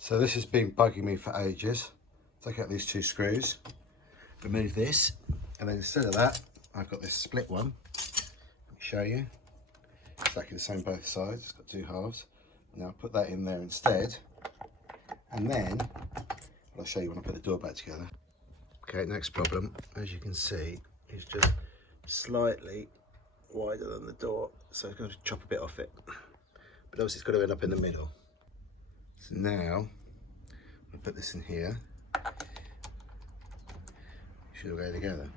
So this has been bugging me for ages. Take out these two screws, remove this, and then instead of that, I've got this split one. Let me show you. Exactly the same both sides, it's got two halves. Now I'll put that in there instead, and then I'll show you when I put the door back together. Okay, next problem, as you can see, is just slightly wider than the door, so I'm going to chop a bit off it. But obviously it's got to end up in the middle. So now, I'll put this in here. Should all go together.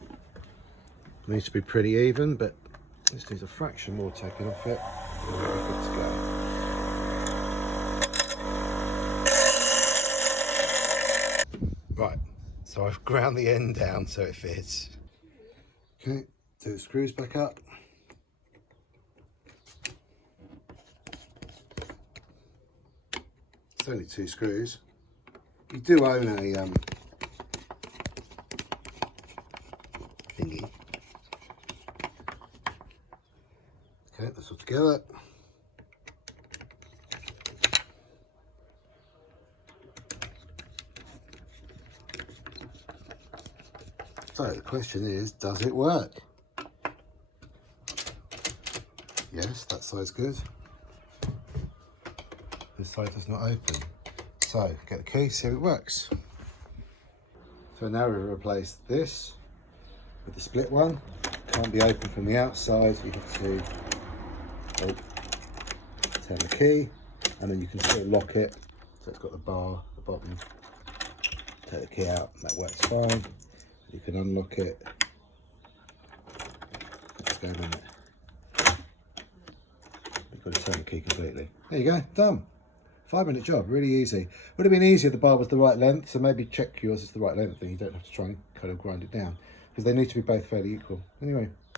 It needs to be pretty even, but this needs a fraction more taken off it. Good to go. Right, so I've ground the end down so it fits. Okay, do the screws back up. It's only two screws. You do own a thingy. Okay, that's all together. So the question is, does it work? Yes, that side's good. This side does not open. So get the key, see if it works. So now we've replaced this with the split one. Can't be open from the outside. You have to turn the key, and then you can still lock it. So it's got the bar at the bottom. Take the key out, that works fine. You can unlock it. Let's go in it. You've got to turn the key completely. There you go, done. 5-minute job, really easy. Would have been easier if the bar was the right length, so maybe check yours is the right length, then you don't have to try and kind of grind it down, because they need to be both fairly equal. Anyway,